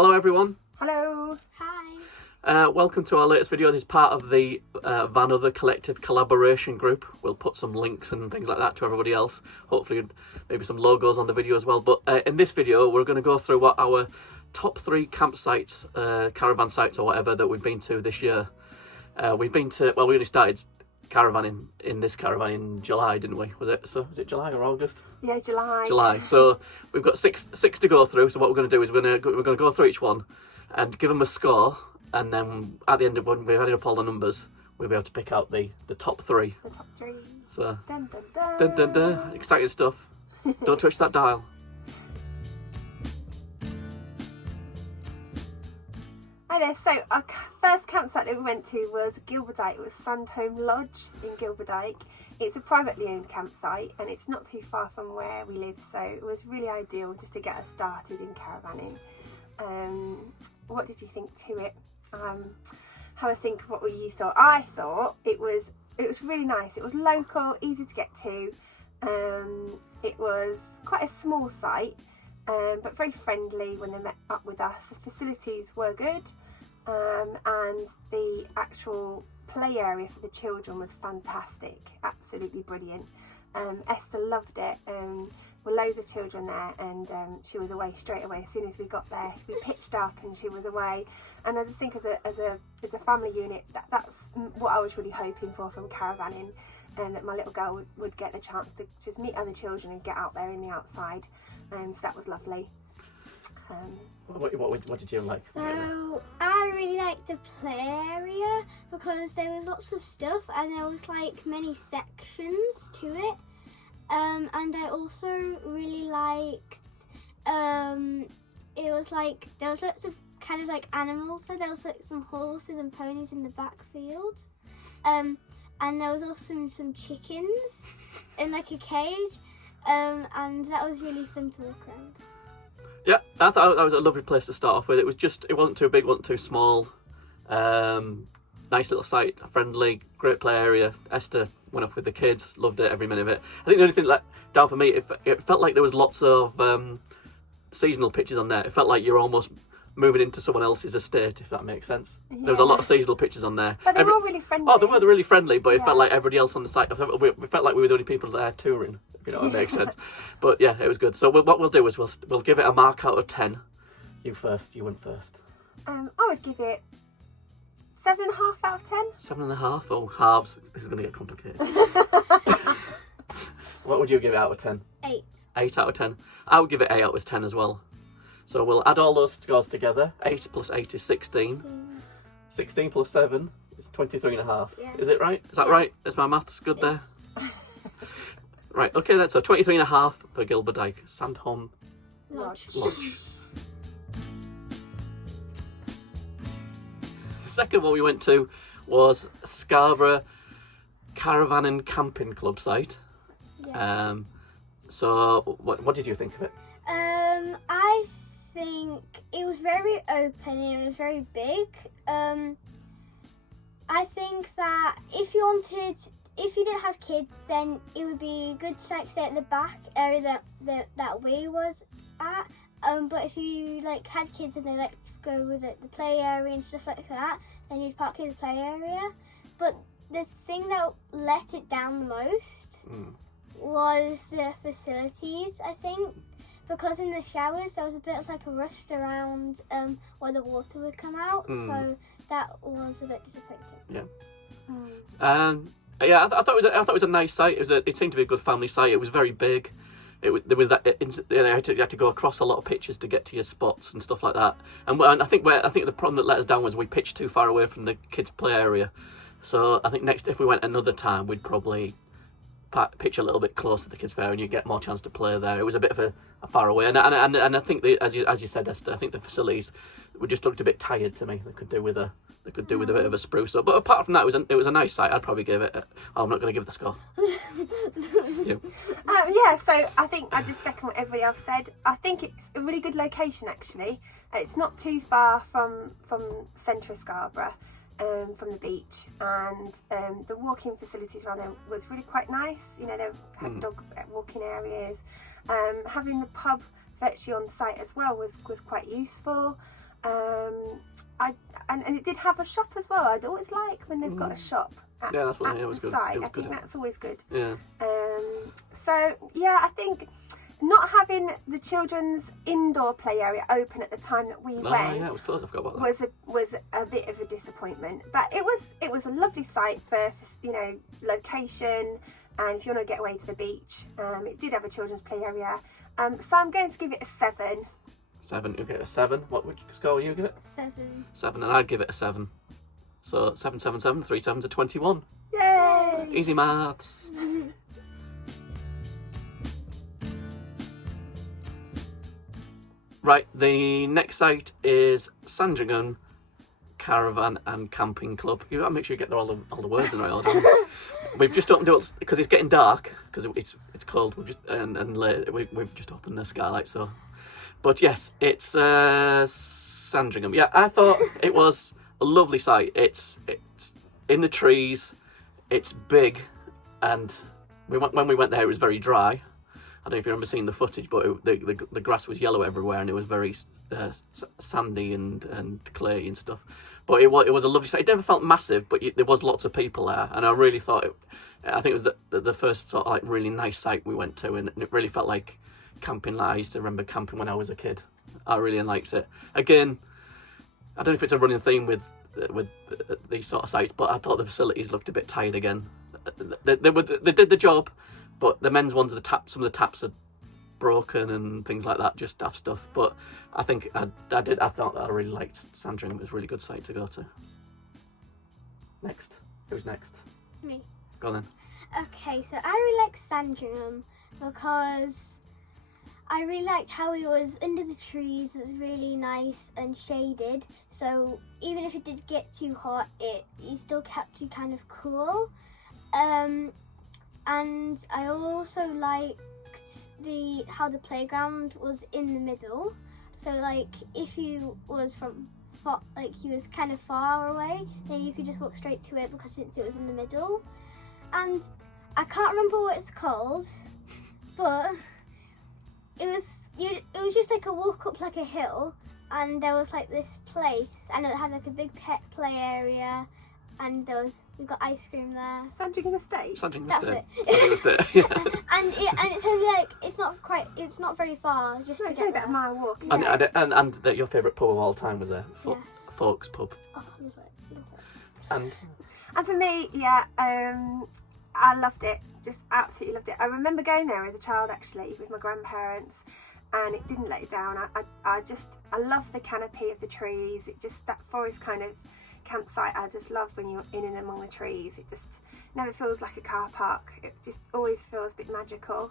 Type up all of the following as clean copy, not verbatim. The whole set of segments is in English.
Hello everyone. Hello. Hi. Welcome to our latest video. This is part of the Vanother collective collaboration group. We'll put some links and things like that to everybody else. Hopefully maybe some logos on the video as well. But in this video we're going to go through what our top 3 campsites, caravan sites or whatever that we've been to this year. We've been to, well, we only started caravanning in this caravan in July, didn't we? Was it July or August? Yeah, July. July. So we've got six to go through. So what we're going to do is we're going to go through each one and give them a score, and then at the end of when we've added up all the numbers, we'll be able to pick out the top 3. The top 3. So Dun, dun, dun. dun, dun, dun. Exciting stuff. Don't touch that dial. Hi there. So our first campsite that we went to was Gilberdike. It was Sandhome Lodge in Gilberdike. It's a privately owned campsite and it's not too far from where we live, so it was really ideal just to get us started in caravanning. What did you think to it? Have a think of what you thought. I thought it was really nice. It was local, easy to get to. It was quite a small site, but very friendly when they met up with us. The facilities were good, and the actual play area for the children was fantastic, absolutely brilliant. Esther loved it. There were loads of children there, and she was away straight away as soon as we got there. We pitched up and she was away, and I just think as a family unit, that's what I was really hoping for from caravanning, and that my little girl would get the chance to just meet other children and get out there in the outside. So that was lovely. What did you like? So I really liked the play area because there was lots of stuff and there was like many sections to it. And I also really liked, it was like, there was lots of kind of like animals, so there was like some horses and ponies in the backfield. And there was also some chickens in like a cage. And that was really fun to walk around. Yeah, I thought that was a lovely place to start off with. It wasn't too big, wasn't too small. Nice little site, friendly, great play area. Esther went off with the kids, loved it every minute of it. I think the only thing let down for me, it felt like there was lots of seasonal pictures on there. It felt like you're almost moving into someone else's estate, if that makes sense. Yeah. There was a lot of seasonal pictures on there. But they were all really friendly. Oh, they were really friendly, but it felt like everybody else on the site, we felt like we were the only people there touring, if you know what makes sense. But yeah, it was good. So what we'll do is we'll give it a mark out of 10. You went first. I would give it 7.5 out of 10. 7.5? Oh, halves. This is going to get complicated. What would you give it out of 10? 8. 8 out of 10. I would give it 8 out of 10 as well. So we'll add all those scores together. 8 plus 8 is 16. 16 plus 7 is 23.5. Yeah. Is it right? Is that right? Is my maths good there? Right, okay then. So 23.5 for Gilberdike. Sandhome Lodge. The second one we went to was Scarborough Caravan and Camping Club site. Yeah. So what did you think of it? I think it was very open and it was very big. I think that if you didn't have kids, then it would be good to like stay at the back area that we was at. But if you like had kids and they like to go with the play area and stuff like that, then you'd park in the play area. But the thing that let it down the most was the facilities, I think. Because in the showers there was a bit of like a rust around where the water would come out, so that was a bit disappointing. Yeah. Yeah, I thought it was a nice site. It seemed to be a good family site. It was very big. There was that you had to go across a lot of pitches to get to your spots and stuff like that. And I think the problem that let us down was we pitched too far away from the kids' play area. So I think next, if we went another time, we'd probably pitch a little bit closer to the kids' fair and you get more chance to play there. It was a bit of a far away, and I think as you said, Esther, I think the facilities just looked a bit tired to me. They could do with a bit of a spruce up. But apart from that, it was a nice site. I'd probably give it. I'm not going to give it the score. Yeah, so I think I just second what everybody else said. I think it's a really good location actually. It's not too far from centre of Scarborough. From the beach, and the walking facilities around there was really quite nice. You know, they had dog walking areas. Having the pub virtually on site as well was quite useful. And it did have a shop as well. I'd always like when they've got a shop at, Yeah, that's what at it was the good. site. It was I think good. that's always good. Yeah. So yeah, I think not having the children's indoor play area open at the time that we Oh, went yeah, it was close. I forgot about that. was a bit of a disappointment. But it was a lovely site for location, and if you want to get away to the beach, it did have a children's play area. So I'm going to give it a 7. 7. You give it a 7. What would score would you give it? 7. 7, and I'd give it a 7. So 7, 7, 7, 3 7s are 21. Yay! Easy maths. Right, the next site is Sandringham Caravan and Camping Club. You gotta make sure you get all the words in the right order. We've just opened it because it's getting dark because it's cold. We've just and late. We've just opened the skylight. So, but yes, it's Sandringham. Yeah, I thought it was a lovely site. It's in the trees. It's big, and when we went there, it was very dry. I don't know if you remember seeing the footage, but the grass was yellow everywhere, and it was very sandy and clayey and stuff. But it was a lovely site. It never felt massive, but there was lots of people there, and I really thought I think it was the first sort of like really nice site we went to, and it really felt like camping like I used to remember camping when I was a kid. I really liked it. Again, I don't know if it's a running theme with these sort of sites, but I thought the facilities looked a bit tired again. They did the job, but the men's ones, some of the taps are broken and things like that, just daft stuff. But I think I thought that I really liked Sandringham. It was a really good site to go to. Next. Who's next? Me. Go on then. Okay, so I really like Sandringham because I really liked how it was under the trees. It was really nice and shaded. So even if it did get too hot, it still kept you kind of cool. And I also liked how the playground was in the middle. So like if you was you was kind of far away, then you could just walk straight to it because since it was in the middle. And I can't remember what it's called, but it was just like a walk up like a hill, and there was like this place, and it had like a big pet play area, and we got ice cream there. Sandringham Estate. Sandringham That's Estate. it. Sandringham Estate. Yeah. and it's only like it's not very far just to It's get only about there. a mile walk. Yeah. And your favourite pub of all time was there, Yes. Folks Pub. Oh, love it. And for me, yeah, I loved it. Just absolutely loved it. I remember going there as a child actually with my grandparents, and it didn't let it down. I love the canopy of the trees. It just, that forest kind of campsite I just love when you're in and among the trees. It just never feels like a car park. It just always feels a bit magical.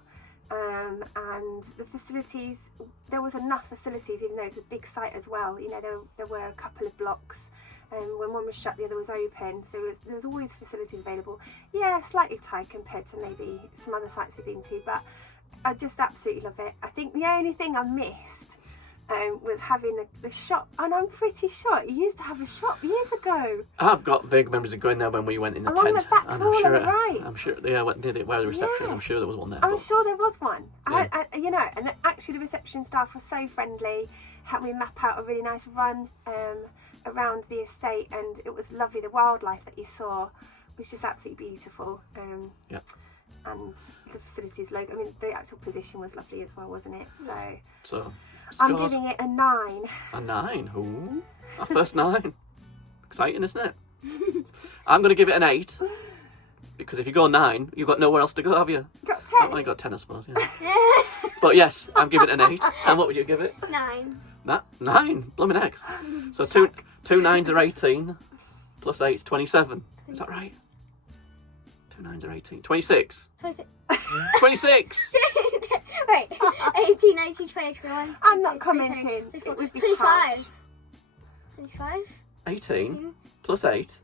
And the facilities, there was enough facilities, even though it's a big site as well. You know, there were a couple of blocks. When one was shut, the other was open, so there was always facilities available. Yeah, slightly tight compared to maybe some other sites we've been to, but I just absolutely love it. I think the only thing I missed was having the shop, and I'm pretty sure it used to have a shop years ago. I've got vague memories of going there when we went in the Along tent. the back and wall on the right. I'm sure, yeah, where the reception is, Yeah. I'm sure there was one there. I'm but- sure there was one. Yeah. And actually the reception staff was so friendly, helped me map out a really nice run around the estate, and it was lovely. The wildlife that you saw was just absolutely beautiful. Yeah. And the facilities, I mean, the actual position was lovely as well, wasn't it? So, I'm scores. giving it a 9. A 9. Ooh, our first 9. Exciting, isn't it? I'm going to give it an 8. Because if you go 9, you've got nowhere else to go, have you? Got I've 10. only got 10, I suppose, yeah. But yes, I'm giving it an 8. And what would you give it? 9. 9. Blooming eggs. So two 9s are 18. Plus 8's 27. Is that right? 2 9s are 18. 26. 26. 26! Wait, 18, 19, 20, 21. I'm not commenting. It would be 25. harsh. 25? 18 plus 8.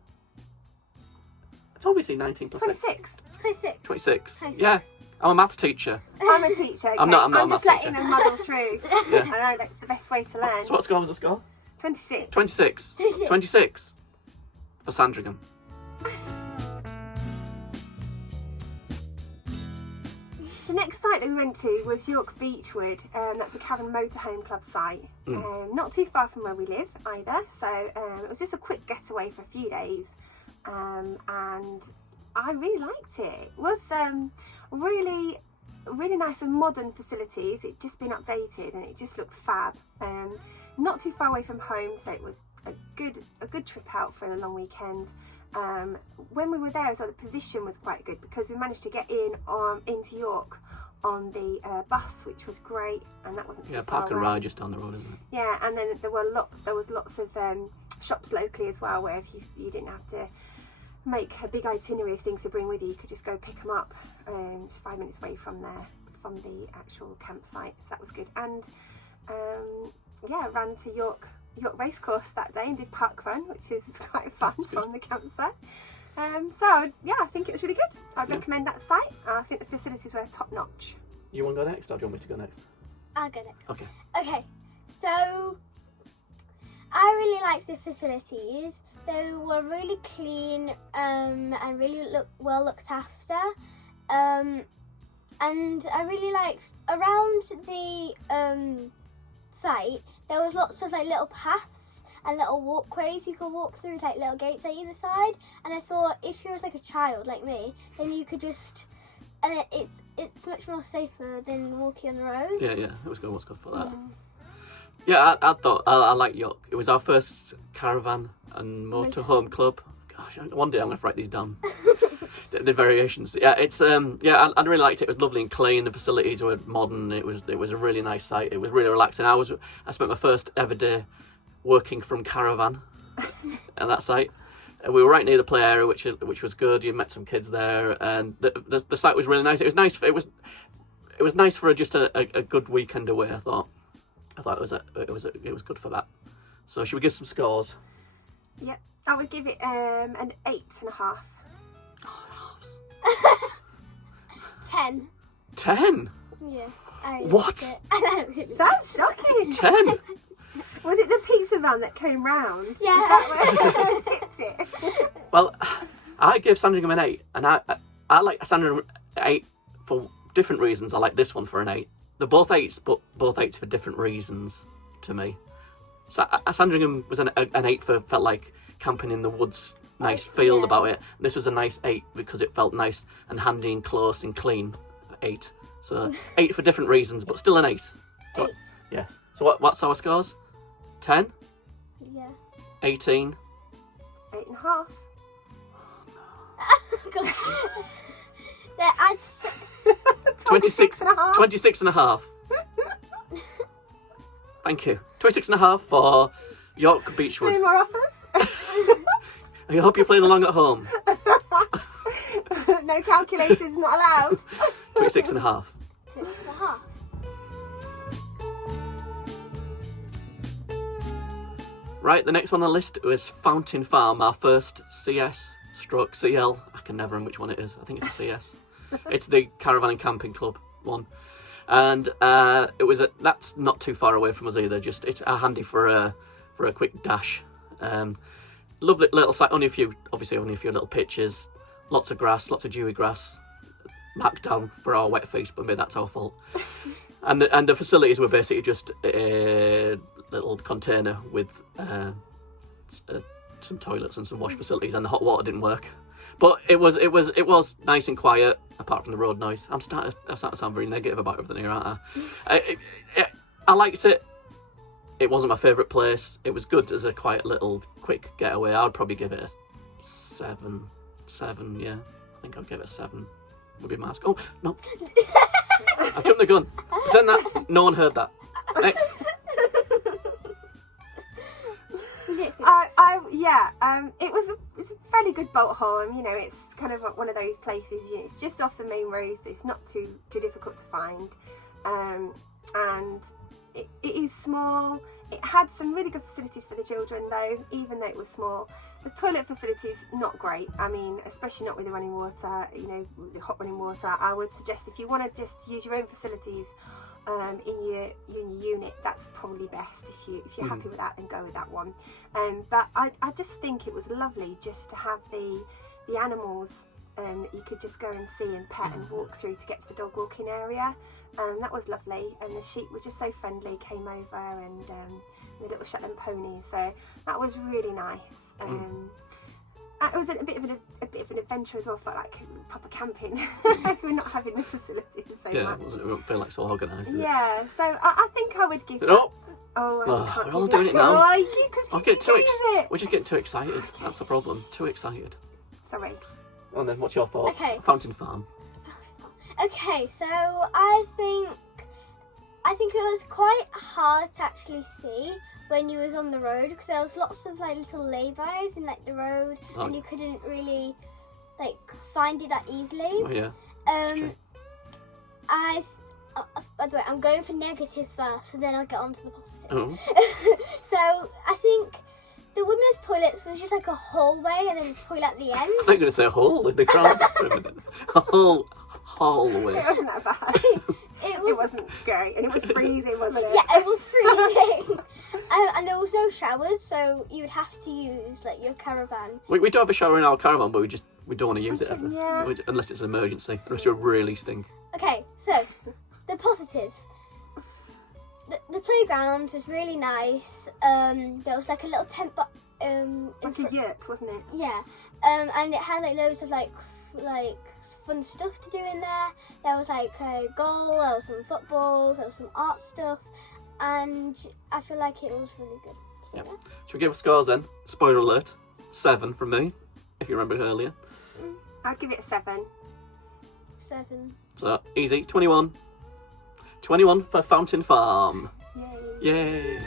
It's obviously 19 plus 8. 26. 26. 26. 26. Yeah. I'm a math teacher. I'm a teacher. Okay? I'm not a just math letting teacher. them muddle through. Yeah. I know that's the best way to learn. So what score was the score? 26. 26. 26 for Sandringham. The next site that we went to was York Beechwood. That's a Caravan motorhome club site. Not too far from where we live either. So it was just a quick getaway for a few days. And I really liked it. It was really nice and modern facilities. It'd just been updated and it just looked fab. Not too far away from home, so it was a good trip out for a long weekend. When we were there as well, the position was quite good because we managed to get into York on the bus, which was great, and that wasn't too far park and away. ride just down the road, isn't it? Yeah, and then there was lots of shops locally as well, where if you didn't have to make a big itinerary of things to bring with you, you could just go pick them up just 5 minutes away from the actual campsite, so that was good. And ran to York Racecourse that day and did park run, which is quite fun from the campsite. I think it was really good. I'd recommend that site. I think the facilities were top notch. You want to go next, or do you want me to go next? I'll go next. Okay. Okay, so I really liked the facilities. They were really clean and really well looked after. And I really liked around the site. There was lots of like little paths and little walkways you could walk through, like little gates at either side. And I thought if you was like a child like me, then you could just. And it's much more safer than walking on the road. Yeah, it was good. What's good for that? Yeah, I thought I like York. It was our first caravan and motorhome club. Gosh, one day I'm going to write these down. the variations. Yeah, it's I really liked it. It was lovely and clean. The facilities were modern. It was a really nice site. It was really relaxing. I spent my first ever day working from Caravan at that site. We were right near the play area, which was good. You met some kids there, and the site was really nice. It was nice. It was nice for just a good weekend away. I thought it was good for that. So should we give some scores? Yep, I would give it an 8.5. 10. 10? Yeah. I really What? liked it. I really That's shocking. 10? Was it the pizza van that came round? Yeah. Is that where tipped it? Well, I gave Sandringham an 8, and I like Sandringham 8 for different reasons. I like this one for an 8. They're both 8s, but both 8s for different reasons to me. So Sandringham was an 8 for felt like camping in the woods, nice feel about it. This was a nice 8 because it felt nice and handy and close and clean. 8. So 8 for different reasons, but still an 8. 8. Yes. So what's our scores? 10? Yeah. 18? 8.5. I'd 26 and a half. 26 and a half. Thank you. 26 and a half for York Beechwood. Any more offers? I hope you're playing along at home. No calculators not allowed. 26 and a half. 6.5. Right, the next one on the list was Fountain Farm, our first CS/CL. I can never remember which one it is. I think it's a CS. It's the Caravan and Camping Club one. And that's not too far away from us either. Just it's handy for a quick dash. Lovely little site. Only a few little pitches. Lots of grass, lots of dewy grass. Marked down for our wet feet, but maybe that's our fault. And the facilities were basically just a little container with some toilets and some wash facilities, and the hot water didn't work. But it was nice and quiet, apart from the road noise. I'm starting to sound very negative about everything here, aren't I? I liked it. It wasn't my favourite place. It was good as a quiet little quick getaway. I'd probably give it a 7. 7, yeah. I think I'd give it a 7. Would be my score. Oh, no. I've jumped the gun. Pretend that no one heard that. Next. It's a fairly good boat home. You know, it's kind of one of those places. You know, it's just off the main road, so it's not too difficult to find. And it is small. It had some really good facilities for the children, though, even though it was small. The toilet facilities not great. I mean, especially not with the running water. You know, with the hot running water. I would suggest if you want to just use your own facilities in your unit, that's probably best. If you're happy with that, then go with that one. But I just think it was lovely just to have the animals that you could just go and see and pet and walk through to get to the dog walking area. That was lovely, and the sheep were just so friendly, came over, and the little Shetland pony, so that was really nice. It was a bit of an adventure as well, felt like proper camping. We're not having the facilities so much. It won't feel like so organised. Yeah, so I think I would give it. Oh, Oh, we're all doing it now. We're just getting too excited. That's the problem. Too excited. Sorry. And then, what's your thoughts? Okay. Fountain Farm. Okay, so I think it was quite hard to actually see when you was on the road, because there was lots of like little lay-bys in like the road, and you couldn't really like find it that easily. Oh yeah. By the way, I'm going for negatives first, so then I'll get on to the positives. Oh. So I think the women's toilets was just like a hallway and then a toilet at the end. I'm going to say a hole in the ground. A hallway. It wasn't that bad. It wasn't great, and it was freezing, wasn't it? Yeah, it was freezing. And there was no showers, so you would have to use like your caravan. We do have a shower in our caravan, but we don't want to use it ever. Yeah. Unless it's an emergency, unless you really stink. Okay, so the positives. The playground was really nice. There was like a little tent, Like a yurt, wasn't it? yeah. And it had like loads of like fun stuff to do in there. There was like a goal, there was some football, there was some art stuff, and I feel like it was really good. So, Yep. Should we give scores then? Spoiler alert, 7 from me, if you remember earlier. I'd give it a 7. 7. So easy, 21. 21 for Fountain Farm. Yay. Yay!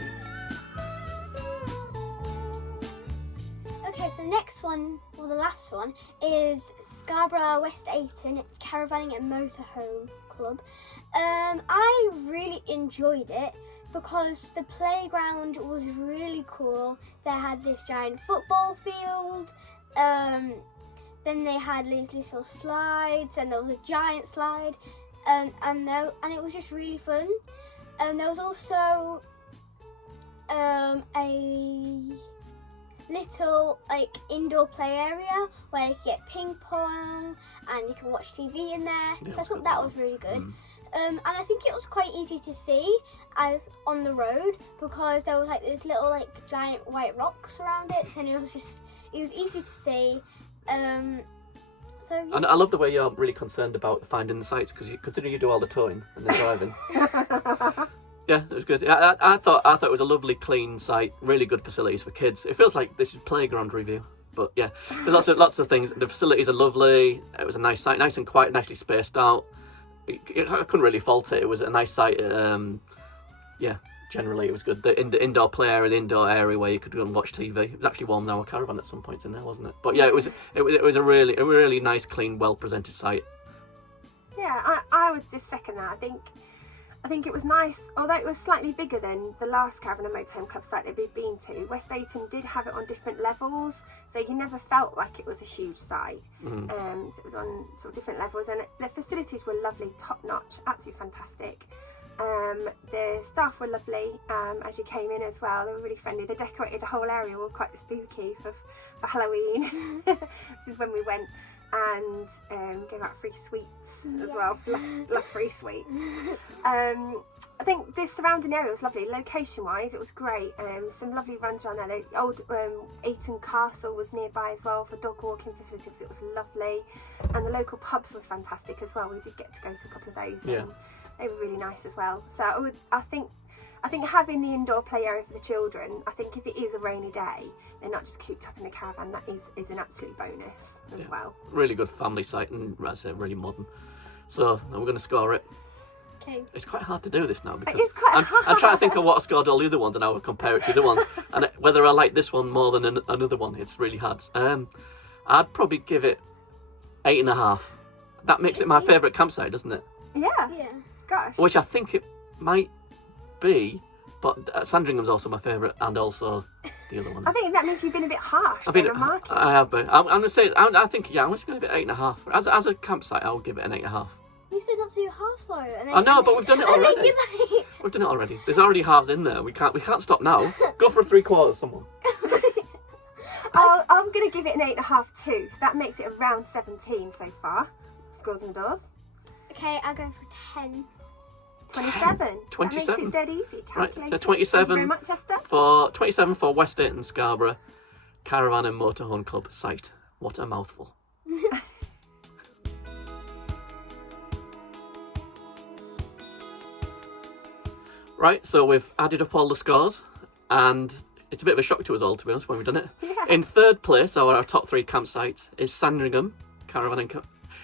Okay, so the next one, or the last one, is Scarborough West Ayton Caravanning and Motorhome Club. I really enjoyed it because the playground was really cool. They had this giant football field, then they had these little slides, and there was a giant slide, and it was just really fun. There was also a little like indoor play area where you could get ping pong and you can watch TV in there. Yeah, So I thought that was really good. And I think it was quite easy to see as on the road because there was like this little like giant white rocks around it, and it was easy to see. So yeah. And I love the way you're really concerned about finding the sites, because considering you do all the towing and then driving. Yeah, it was good. I thought it was a lovely, clean site. Really good facilities for kids. It feels like this is playground review, but yeah, there's lots of things. The facilities are lovely. It was a nice site, nice and quiet, nicely spaced out. I couldn't really fault it. It was a nice site. Yeah, generally it was good. The indoor play area, the indoor area where you could go and watch TV. It was actually warm in our caravan at some points in there, wasn't it? But yeah, it was a really nice, clean, well presented site. Yeah, I would just second that. I think it was nice, although it was slightly bigger than the last Caravan and Motorhome Club site that we'd been to. West Ayton did have it on different levels, so you never felt like it was a huge site. So it was on sort of different levels, and the facilities were lovely, top notch, absolutely fantastic. The staff were lovely as you came in as well. They were really friendly. They decorated the whole area, all quite spooky for Halloween, which is when we went. And gave out free sweets as well. Love free sweets. I think the surrounding area was lovely. Location wise, it was great. Some lovely runs around there. The old Ayton Castle was nearby as well for dog walking facilities. It was lovely, and the local pubs were fantastic as well. We did get to go to a couple of those. Yeah. And they were really nice as well. So I think having the indoor play area for the children, I think if it is a rainy day, they're not just cooped up in the caravan, that is an absolute bonus as well. Really good family site, and as I say, really modern. So now we're going to score it. Okay. It's quite hard to do this now because It is quite hard. I'm trying to think of what I scored all the other ones and I would compare it to the other ones, and whether I like this one more than another one. It's really hard. I'd probably give it 8.5. That makes it my favourite campsite, doesn't it? Yeah. Yeah. Gosh. Which I think it might be, but Sandringham's also my favourite, and also the other one. I think that means you've been a bit harsh. I mean, remarking. I have been. I'm going to say. I think I'm just going to give it 8.5. As a campsite, I'll give it an 8.5. You said not to do half though. And then, I know, but we've done it and then already. you're like, We've done it already. There's already halves in there. We can't stop now. Go for a 3/4, someone. I'm going to give it an 8.5 too. So that makes it around 17 so far. Scores and doors. Okay, I'll go for 10. 27. 27. That makes it dead easy. Right, Calculate so it. 27 Thank you very much, Esther. for 27 for West Ayton Scarborough Caravan and Motorhome Club site. What a mouthful. Right, so we've added up all the scores, and it's a bit of a shock to us all, to be honest, when we've done it. Yeah. In third place, our top 3 campsites is Sandringham Caravanning,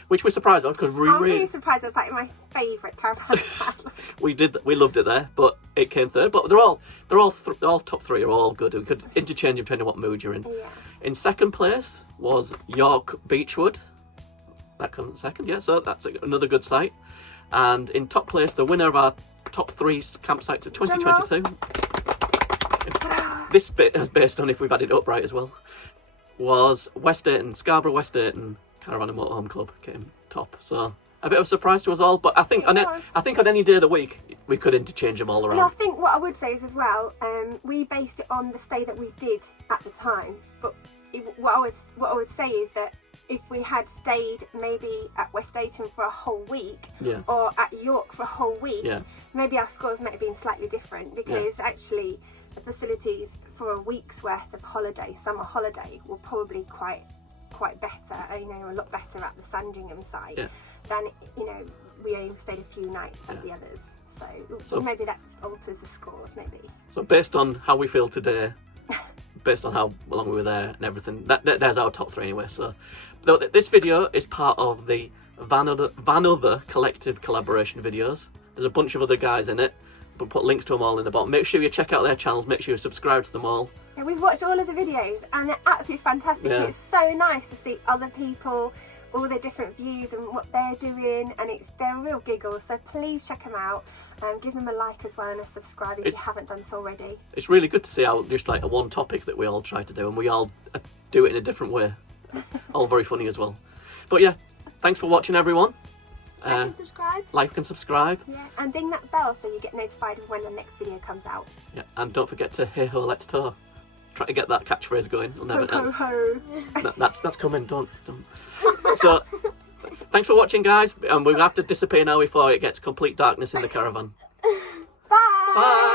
which we're surprised of because I'm really surprised. It's like my favourite caravan site. we loved it there, but it came third. But they're all top 3 are all good. We could interchange them depending on what mood you're in. Yeah. In second place was York Beechwood. That comes second, yeah. So that's another good site. And in top place, the winner of our top 3 campsites of 2022. This bit is based on if we've added it up right as well. Was West Ayton, Scarborough West Ayton Caravan and Motorhome Club came top. So a bit of a surprise to us all, but I think on any day of the week we could interchange them all around. Well, I think what I would say is as well, we based it on the stay that we did at the time. But what I would say is that if we had stayed maybe at West Ayton for a whole week, or at York for a whole week, maybe our scores might have been slightly different, because actually the facilities for a week's worth of holiday, summer holiday, were probably quite better, a lot better at the Sandringham site than, we only stayed a few nights at the others. So maybe that alters the scores, maybe. So based on how we feel today, based on how long we were there and everything, there's our top 3 anyway. So this video is part of the Vanother collective collaboration videos. There's a bunch of other guys in it, but put links to them all in the bottom. Make sure you check out their channels, make sure you subscribe to them all. Yeah, we've watched all of the videos and they're absolutely fantastic. Yeah. It's so nice to see other people, all their different views and what they're doing, and they're a real giggle. So please check them out. Give them a like as well and a subscribe if you haven't done so already. It's really good to see how just like a one topic that we all try to do, and we all do it in a different way. All very funny as well. But yeah, thanks for watching, everyone. Like and subscribe. Like and subscribe. Yeah, and ding that bell so you get notified of when the next video comes out. Yeah, and don't forget to hey ho, let's tour. Try to get that catchphrase going. Ho ho ho. That's coming. Don't. So, thanks for watching, guys, and we'll have to disappear now before it gets complete darkness in the caravan. Bye. Bye.